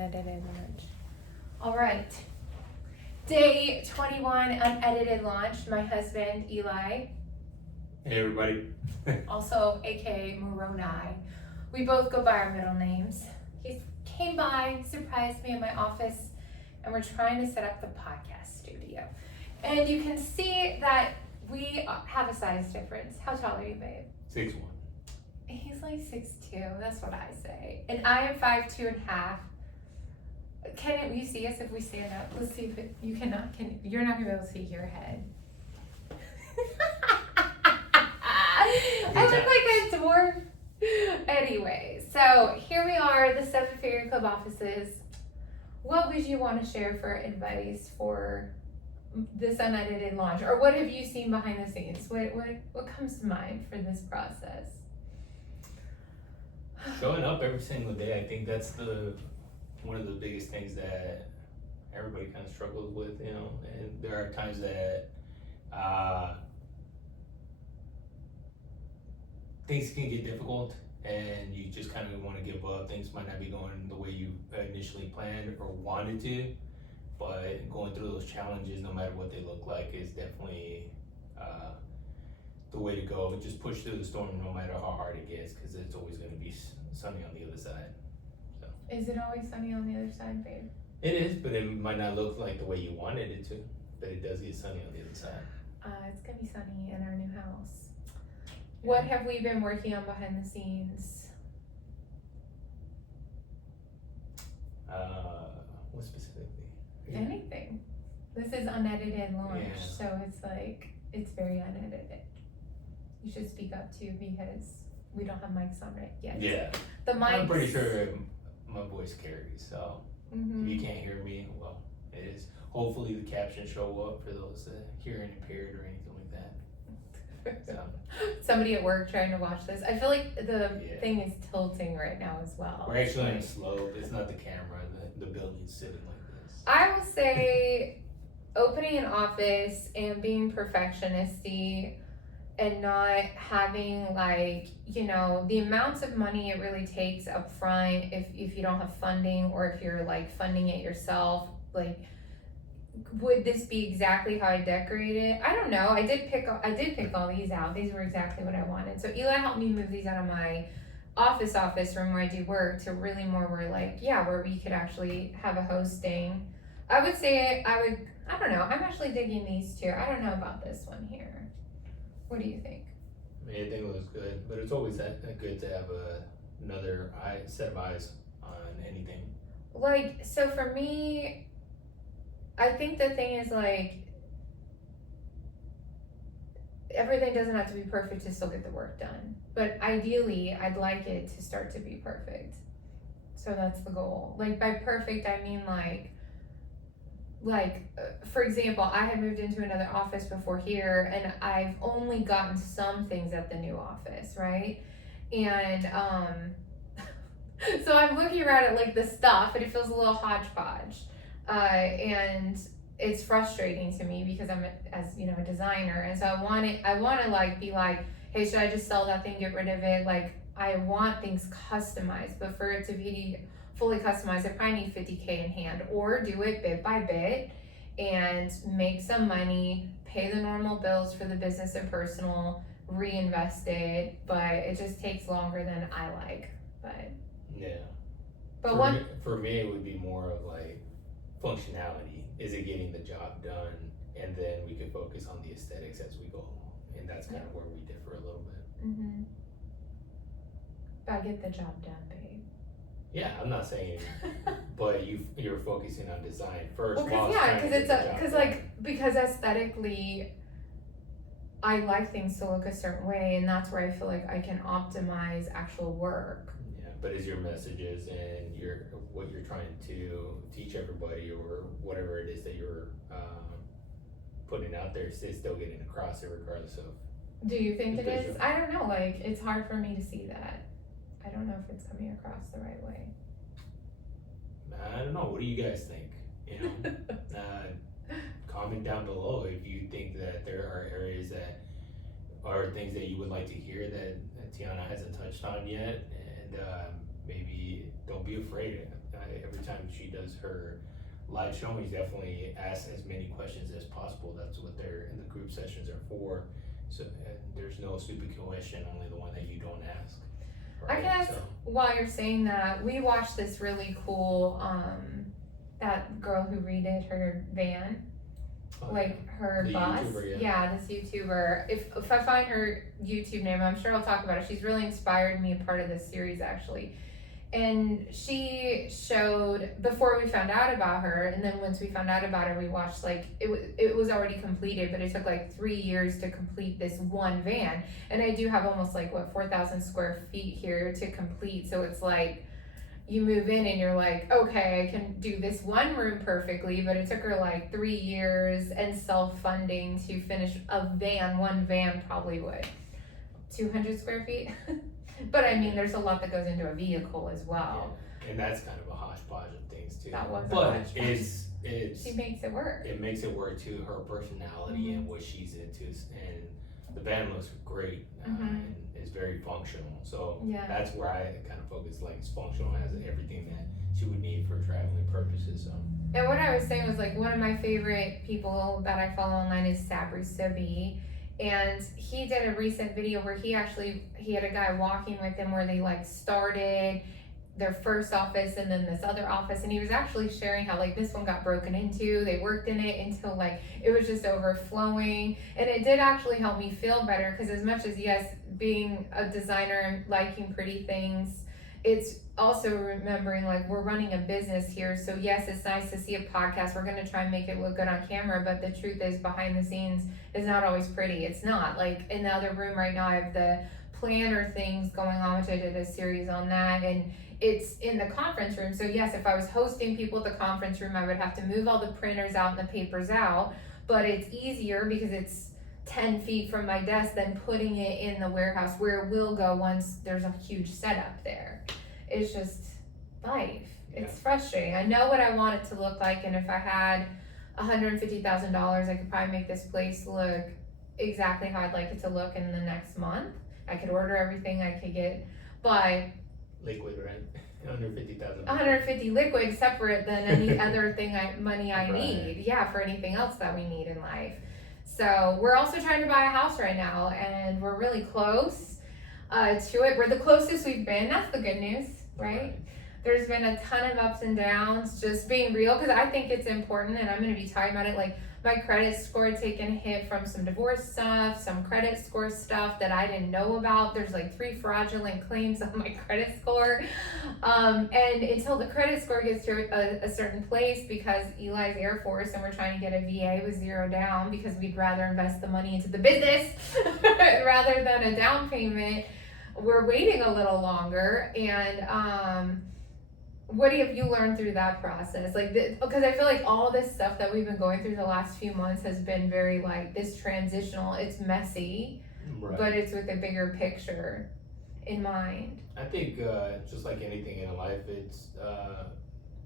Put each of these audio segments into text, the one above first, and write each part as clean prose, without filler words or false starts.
Unedited Launch. All right. Day 21, Unedited Launch. My husband, Eli. Hey, everybody. Also, aka Moroni. We both go by our middle names. He came by, surprised me in my office, and we're trying to set up the podcast studio. And you can see that we have a size difference. How tall are you, babe? 6'1". He's like 6'2", that's what I say. And I am 5'2.5". Can you see us if we stand up? Let's see if you cannot, you're not gonna be able to see your head. I look like a dwarf. Anyway, so here we are, the 7 Figure Club offices. What would you want to share for advice for this unedited launch? Or what have you seen behind the scenes? What comes to mind for this process? Showing up every single day, I think that's one of the biggest things that everybody kind of struggles with, you know. And there are times that things can get difficult and you just kind of want to give up. Things might not be going the way you initially planned or wanted to, but going through those challenges, no matter what they look like, is definitely the way to go. Just push through the storm no matter how hard it gets, because it's always going to be sunny on the other side. So. Is it always sunny on the other side, babe? It is, but it might not look like the way you wanted it to, but it does get sunny on the other side. It's going to be sunny in our new house. What have we been working on behind the scenes? What specifically? Anything. This is unedited launch, Yeah. so it's like, it's very unedited. You should speak up too, because we don't have mics on it yet. Yeah. The mics. I'm pretty sure my voice carries, so if you can't hear me, well, it is. Hopefully the captions show up for those hearing impaired or anything like that. So. Somebody at work trying to watch this. I feel like the thing is tilting right now as well. We're actually on a slope. It's not the camera. The building's sitting like this. I will say opening an office and being perfectionisty and not having, like, you know, the amounts of money it really takes up front if you don't have funding, or if you're like funding it yourself, like, would this be exactly how I decorate it? I don't know. I did pick all these out. These were exactly what I wanted. So Eli helped me move these out of my office room where I do work to really more where we could actually have a hosting. I would say I don't know. I'm actually digging these two. I don't know about this one here. What do you think? I mean, I think it looks good, but it's always good to have another set of eyes on anything. Like, so for me, I think the thing is, like, everything doesn't have to be perfect to still get the work done. But ideally, I'd like it to start to be perfect. So that's the goal. Like, by perfect, I mean for example, I had moved into another office before here, and I've only gotten some things at the new office, right? And so I'm looking around at like the stuff, and it feels a little hodgepodge, and it's frustrating to me because I'm a designer, and so I want to like be like, hey, should I just sell that thing, get rid of it? Like, I want things customized, but for it to be fully customized, I probably need $50K in hand, or do it bit by bit and make some money, pay the normal bills for the business and personal, reinvest it, but it just takes longer than I like. But yeah, but for me, it would be more of like functionality. Is it getting the job done? And then we could focus on the aesthetics as we go along, and that's kind of where we differ a little bit. But get the job done, babe. Yeah, I'm not saying, but you're focusing on design first. Well, because aesthetically, I like things to look a certain way, and that's where I feel like I can optimize actual work. Yeah, but is your messages and what you're trying to teach everybody, or whatever it is that you're putting out there, is still getting across it regardless of? Do you think it is? I don't know. Like, it's hard for me to see that. I don't know if it's coming across the right way. I don't know. What do you guys think? You know, comment down below if you think that there are areas that are things that you would like to hear that Tiana hasn't touched on yet, and maybe don't be afraid. every time she does her live showings, definitely ask as many questions as possible. That's what the group sessions are for. So and there's no stupid question, only the one that you don't ask. Right? I guess So, while you're saying that, we watched this really cool, that girl who redid her van, like her the bus. YouTuber, Yeah, this YouTuber. If I find her YouTube name, I'm sure I'll talk about it. She's really inspired me, a part of this series actually. And she showed, before we found out about her, and then once we found out about her, we watched, like, it was already completed, but it took like 3 years to complete this one van. And I do have almost like 4,000 square feet here to complete, so it's like you move in and you're like, okay, I can do this one room perfectly, but it took her like 3 years and self-funding to finish one van probably would 200 square feet. But I mean, there's a lot that goes into a vehicle as well. yeah. And that's kind of a hodgepodge of things too. That was a but hodgepodge. it's She makes it work. it makes it work to her personality and what she's into, and the van looks great and is very functional. So Yeah. that's where I kind of focus. Like, it's functional, has everything that she would need for traveling purposes. So. And what I was saying was, like, one of my favorite people that I follow online is Sabri Sobi. And he did a recent video where he had a guy walking with him where they like started their first office and then this other office, and he was actually sharing how like this one got broken into, they worked in it until like it was just overflowing, and it did actually help me feel better, because as much as, yes, being a designer and liking pretty things, it's also remembering like we're running a business here. So yes, it's nice to see a podcast, we're going to try and make it look good on camera, but the truth is behind the scenes is not always pretty. It's not. Like in the other room right now, I have the planner things going on, which I did a series on that, and it's in the conference room. So yes, if I was hosting people at the conference room, I would have to move all the printers out and the papers out, but it's easier because it's 10 feet from my desk than putting it in the warehouse where it will go once there's a huge setup there. It's just life. It's frustrating. I know what I want it to look like, and if I had $150,000, I could probably make this place look exactly how I'd like it to look in the next month. I could order everything I could get, but Liquid, right? 150,000. 150 liquid separate than any other thing money I Right. need. Yeah, for anything else that we need in life. So we're also trying to buy a house right now, and we're really close to it. We're the closest we've been. That's the good news, right? There's been a ton of ups and downs, just being real, because I think it's important, and I'm going to be talking about it. Like, my credit score taken a hit from some divorce stuff, some credit score stuff that I didn't know about. There's like 3 fraudulent claims on my credit score. And until the credit score gets to a certain place, because Eli's Air Force and we're trying to get a VA with 0 down, because we'd rather invest the money into the business rather than a down payment, we're waiting a little longer. And what have you learned through that process? Like, because I feel like all this stuff that we've been going through the last few months has been very like this transitional. It's messy, Right. but it's with a bigger picture in mind. I think just like anything in life, it's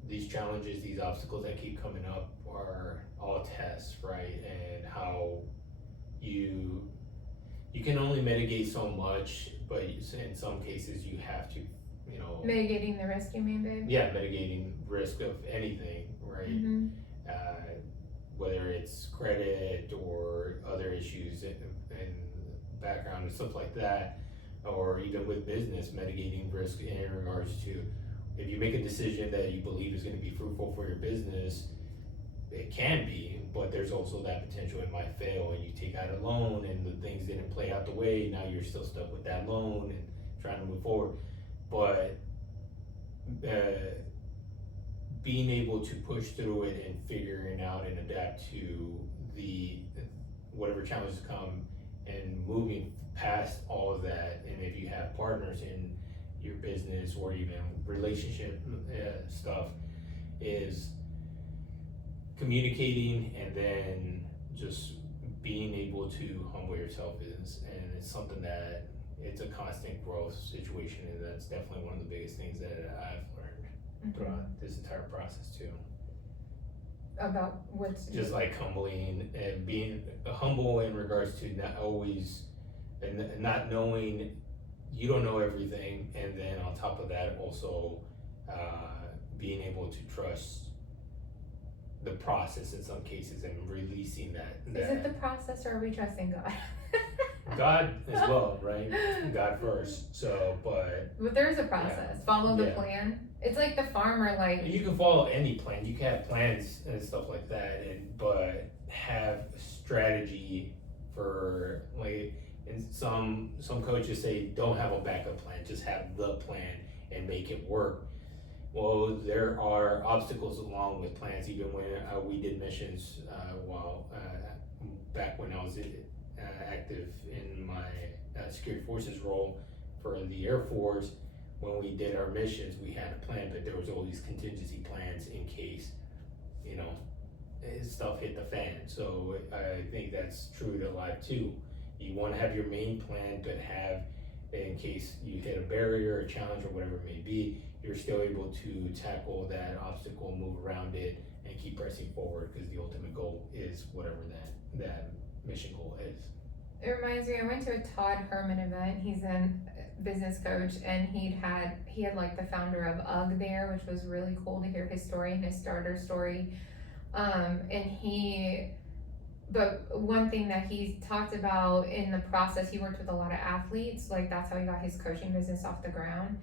these challenges, these obstacles that keep coming up are all tests, right? And how you can only mitigate so much, but in some cases you have to, Mitigating the risk, you mean, babe? yeah, mitigating risk of anything, right? Mm-hmm. Whether it's credit or other issues in background and stuff like that, or even with business, mitigating risk in regards to if you make a decision that you believe is going to be fruitful for your business, it can be, but there's also that potential it might fail, and you take out a loan and the things didn't play out the way, now you're still stuck with that loan and trying to move forward. But being able to push through it and figuring out and adapt to the whatever challenges come and moving past all of that, and if you have partners in your business or even relationship stuff, is communicating and then just being able to humble yourself and it's something that it's a constant growth situation, and that's definitely one of the biggest things that I've learned throughout this entire process too. About what's Just like humbling and being humble in regards to not always and not knowing you don't know everything, and then on top of that also being able to trust the process in some cases and releasing that. Is it the process, or are we trusting God? God as well, right? God first. So, but there's a process. Follow the Yeah. plan. It's like the farmer, like, you can follow any plan. You can have plans and stuff like that, but have strategy for, like, and some coaches say don't have a backup plan, just have the plan and make it work. Well, there are obstacles along with plans. Even when we did missions, back when I was active in my security forces role for the Air Force, when we did our missions, we had a plan, but there was always contingency plans in case, stuff hit the fan. So I think that's true to life too. You want to have your main plan, but have, in case you hit a barrier, a challenge, or whatever it may be, you're still able to tackle that obstacle, move around it, and keep pressing forward, because the ultimate goal is whatever that mission goal is. it reminds me, I went to a Todd Herman event. He's a business coach, and he had like the founder of UGG there, which was really cool to hear his story and his starter story. But one thing that he talked about in the process, he worked with a lot of athletes, like that's how he got his coaching business off the ground.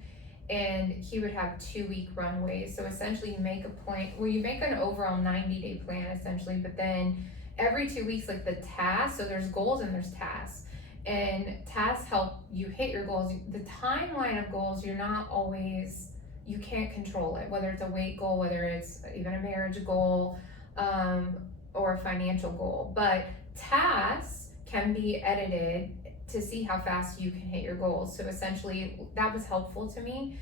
And he would have 2-week runways. So essentially you make you make an overall 90-day plan essentially, but then every 2 weeks, like the tasks, so there's goals and there's tasks. And tasks help you hit your goals. The timeline of goals, you can't control it, whether it's a weight goal, whether it's even a marriage goal, or a financial goal. But tasks can be edited to see how fast you can hit your goals. So essentially that was helpful to me.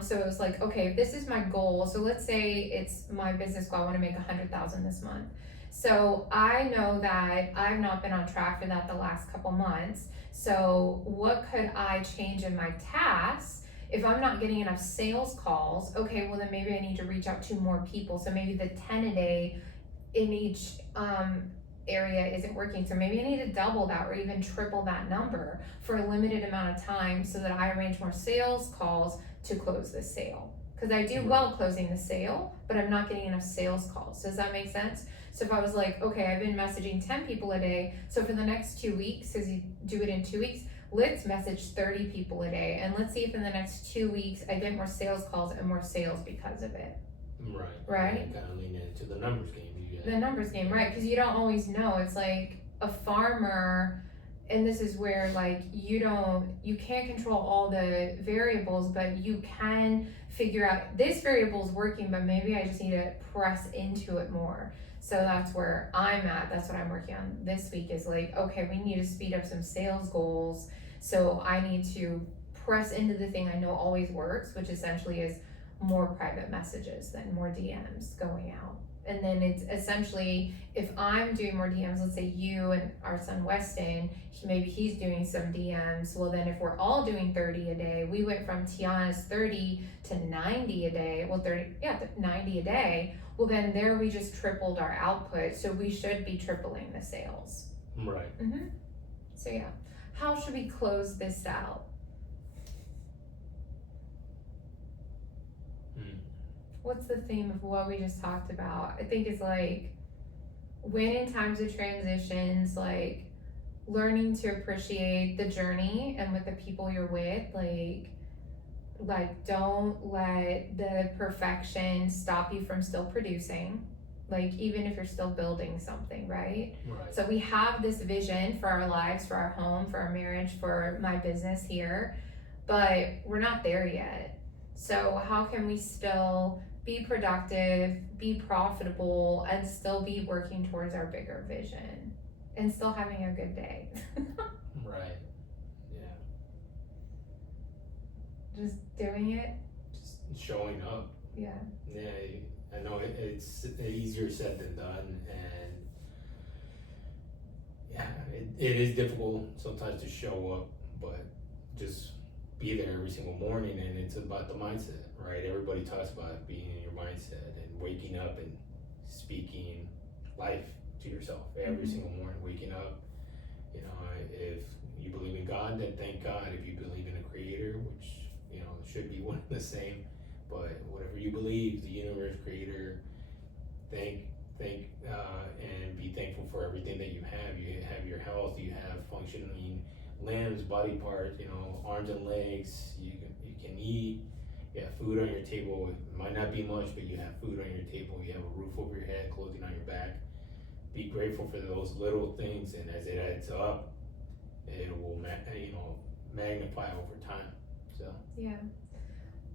So it was like, okay, if this is my goal, so let's say it's my business goal, I want to make 100,000 this month. So I know that I've not been on track for that the last couple months. So what could I change in my tasks? If I'm not getting enough sales calls, okay, well then maybe I need to reach out to more people. So maybe the 10 a day in each area isn't working. So maybe I need to double that or even triple that number for a limited amount of time, so that I arrange more sales calls to close the sale. Because I do well closing the sale, but I'm not getting enough sales calls. Does that make sense? So if I was like, okay, I've been messaging 10 people a day, so for the next 2 weeks, because you do it in 2 weeks, let's message 30 people a day, and let's see if in the next 2 weeks I get more sales calls and more sales because of it. Right? And kind of lean into the numbers game. The numbers game, right? Because you don't always know. It's like a farmer, and this is where like you can't control all the variables, but you can figure out this variable is working, but maybe I just need to press into it more. So that's where I'm at. That's what I'm working on this week, is like, okay, we need to speed up some sales goals. So I need to press into the thing I know always works, which essentially is more private messages than more DMs going out. And then it's essentially, if I'm doing more DMs, let's say you and our son Weston, maybe he's doing some DMs. Well, then if we're all doing 30 a day, we went from Tiana's 30 to 90 a day. Well, 90 a day. Well, then there we just tripled our output. So we should be tripling the sales. Right. Mm-hmm. So yeah, how should we close this out? What's the theme of what we just talked about? I think it's like, when in times of transitions, like learning to appreciate the journey and with the people you're with, like don't let the perfection stop you from still producing, like even if you're still building something, right? So we have this vision for our lives, for our home, for our marriage, for my business here, but we're not there yet. So how can we still be productive, be profitable, and still be working towards our bigger vision and still having a good day? Right. Yeah. Just doing it. Just showing up. Yeah. Yeah, I know it's easier said than done, and yeah, it is difficult sometimes to show up, but just be there every single morning. And it's about the mindset, right? Everybody talks about being in your mindset and waking up and speaking life to yourself every single morning, waking up. If you believe in God, then thank God. If you believe in a creator, which should be one and the same, But whatever you believe, the universe, creator, thank, and be thankful for everything that you have. You have your health, you have functioning limbs, body parts, arms and legs. You can eat. You have food on your table. It might not be much, but you have food on your table. You have a roof over your head, clothing on your back. Be grateful for those little things, and as it adds up, it will magnify over time. So Yeah.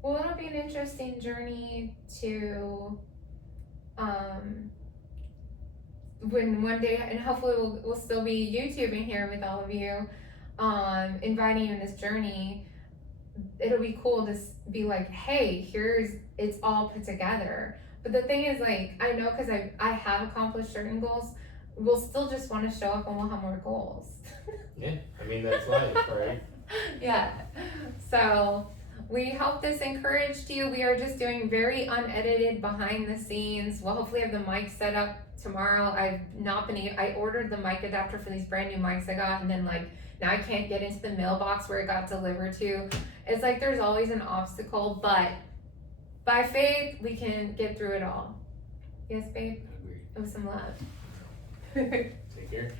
Well, it'll be an interesting journey to when one day, and hopefully we'll still be YouTubing here with all of you, inviting you in this journey. It'll be cool to be like, hey, it's all put together. But the thing is, like, I know because I have accomplished certain goals, we'll still just want to show up and we'll have more goals. yeah, I mean, that's life, right? Yeah. So we hope this encouraged you. We are just doing very unedited behind the scenes. We'll hopefully have the mic set up tomorrow. I ordered the mic adapter for these brand new mics I got, and then now I can't get into the mailbox where it got delivered to. It's like there's always an obstacle, but by faith we can get through it all. Yes, babe? I agree. With some love. Take care.